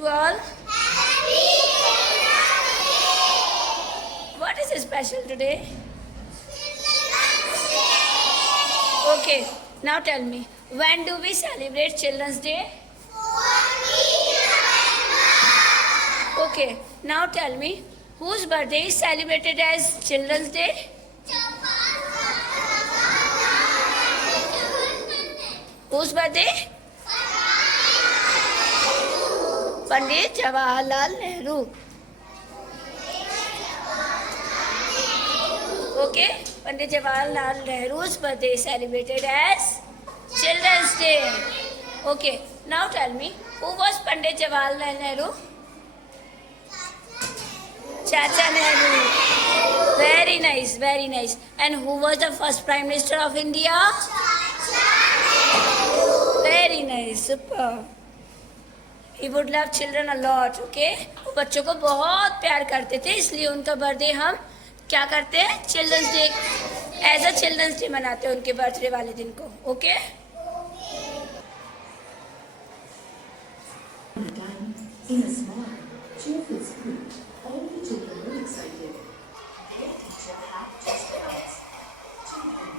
You all, what is special today? Okay, now tell me, when do we celebrate Children's Day? Okay, now tell me, whose birthday is celebrated as Children's Day? Whose birthday? Pandit Jawaharlal Nehru. Okay, Pandit Jawaharlal Nehru's birthday is celebrated as Children's Day. Okay, now tell me, who was Pandit Jawaharlal Nehru? Chacha Nehru. Very nice, very nice. And who was the first Prime Minister of India? Very nice, super. He would love children a lot, okay? वो बच्चों को बहुत प्यार करते थे, इसलिए उनका birthday हम क्या करते हैं? Children's day as a children's day मनाते हैं उनके बर्थडे वाले दिन को, okay? In a small, cheerful school, all the children were excited. Their teacher had just announced, "Children,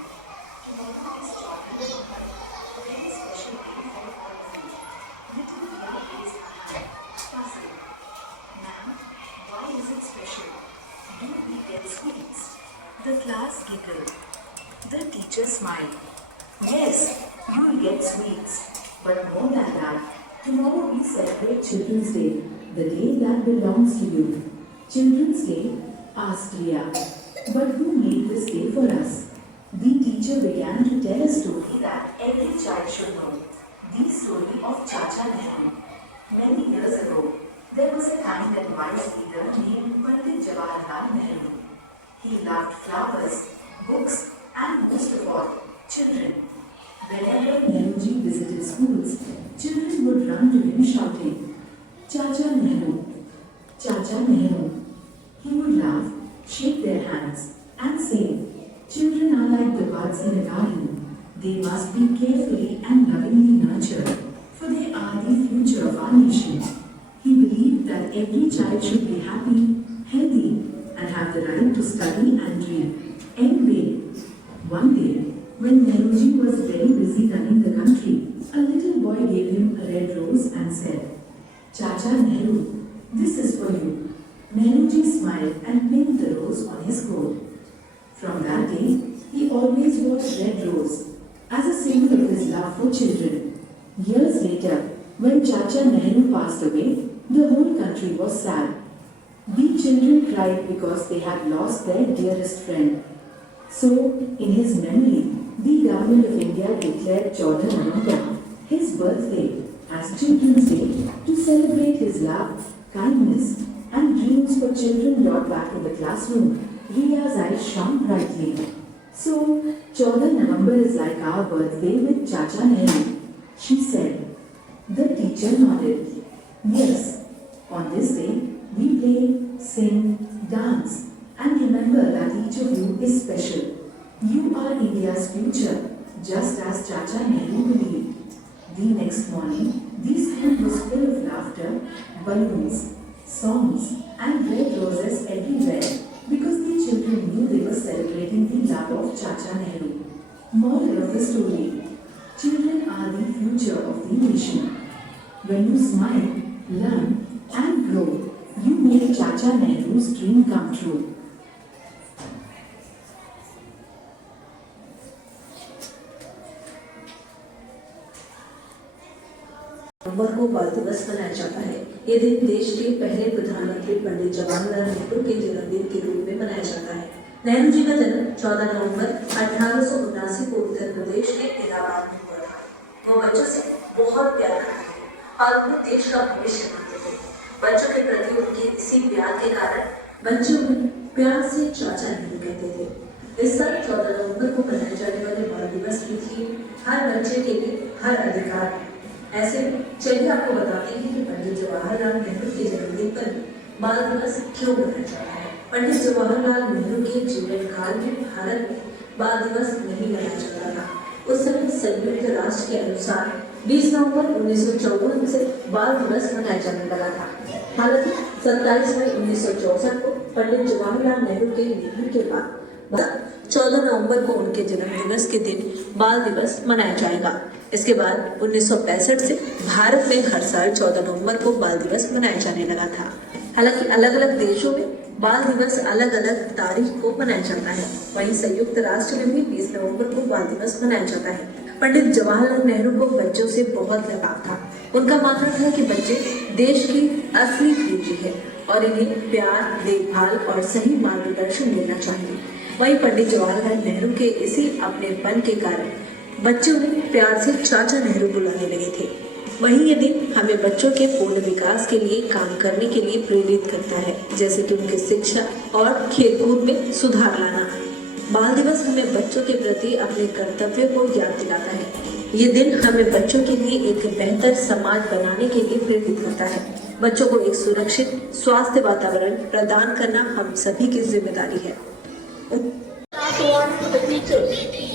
tomorrow is Children's Day, a very special day for all of you. Little Priya raised her hand, puzzled. Ma'am, why is it special? Do we get sweets?" The class giggled. The teacher smiled. "Yes, you'll get sweets, but more than that, tomorrow we celebrate Children's Day, the day that belongs to you." "Children's Day?" asked Riya. "But who made this day for us?" The teacher began to tell a story that every child should know. The story of Chacha Nehru. Many years ago, there was a kind and wise leader named Pandit Jawaharlal Nehru. He loved flowers, books, and most of all, children. Whenever Nehruji visited schools, children would run to him shouting, "Chacha Nehru, Chacha Nehru." He would laugh, shake their hands, and say, "Children are like the buds in a garden. They must be carefully and lovingly nurtured, for they are the future of our nation." He believed that every child should be happy, healthy, and have the right to study and dream. Anyway, one day, when Nehruji was very busy running the country, a little boy gave him a red rose and said, "Chacha Nehru, this is for you." Nehruji smiled and pinned the rose on his coat. From that day, he always wore a red rose as a symbol of his love for children. Years later, when Chacha Nehru passed away, the whole country was sad. The children cried because they had lost their dearest friend. So, in his memory, the government of India declared 14 November, his birthday, as Children's Day to celebrate his love, kindness, and dreams for children brought back in the classroom. Riya's eyes shone brightly. "So, 14 November is like our birthday with Chacha Nehru," she said. The teacher nodded. "Yes, on this day, we play, sing, dance, and remember that each of you is special. You are India's future, just as Chacha Nehru believed." The next morning, the school was full of laughter, balloons, songs, and red roses everywhere because the children knew they were celebrating the love of Chacha Nehru. Moral of the story: children are the future of the nation. When you smile, learn, and grow, you make Chacha Nehru's dream come true. नवंबर को बाल दिवस मनाया जाता है। ये दिन देश के पहले प्रधानमंत्री पंडित जवाहरलाल नेहरू के जन्मदिन के रूप में मनाया जाता है। नेहरू जी का जन्म 14 नवंबर 1879 को उत्तर प्रदेश के इलाहाबाद में हुआ था। वो बच्चों से बहुत प्यार करते थे और अपने देश का भविष्य मानते थे। बच्चों के प्रति उनके इसी प्यार के कारण बच्चों में प्यार से चाचा नेहरू कहते थे। इस साल 14 नवंबर को मनाए जाने वाले बाल दिवस की थीम हर बच्चे के लिए हर अधिकार है। ऐसे चलिए आपको बताते हैं कि पंडित जवाहरलाल नेहरू के जन्मदिन पर बाल दिवस क्यों मनाया जाता है। पंडित जवाहरलाल नेहरू के जीवन काल में भारत में बाल दिवस नहीं मनाया जाता था। उस समय संयुक्त राष्ट्र के अनुसार 20 नवंबर 1954 से बाल दिवस मनाया जाने लगा था। हालांकि 27 मई 1964 को पंडित जवाहरलाल नेहरू के निधन के बाद 14 नवंबर को उनके जन्म दिवस के दिन बाल दिवस मनाया जाएगा। इसके बाद 1965 से भारत में हर साल 14 नवंबर को बाल दिवस मनाया जाने लगा था। हालांकि अलग अलग देशों में बाल दिवस अलग अलग तारीख को मनाया जाता है। वहीं संयुक्त राष्ट्र में भी 20 नवंबर को बाल दिवस मनाया जाता है। पंडित जवाहरलाल नेहरू को बच्चों से बहुत लगाव था। उनका मानना था कि बच्चे देश की असली पूंजी है और इन्हें प्यार, देखभाल और सही मार्गदर्शन मिलना चाहिए। वहीं पंडित जवाहरलाल नेहरू के इसी अपनेपन के कारण बच्चे उन्हें प्यार से चाचा नेहरू बुलाने लगे थे। वहीं ये दिन हमें बच्चों के पूर्ण विकास के लिए काम करने के लिए प्रेरित करता है, जैसे कि उनकी शिक्षा और खेलकूद में सुधार लाना। बाल दिवस हमें बच्चों के प्रति अपने कर्तव्यों को याद दिलाता है। ये दिन हमें बच्चों के लिए एक बेहतर समाज बनाने के लिए प्रेरित करता है। बच्चों को एक सुरक्षित स्वास्थ्य वातावरण प्रदान करना हम सभी की जिम्मेदारी है। Last one for the teachers.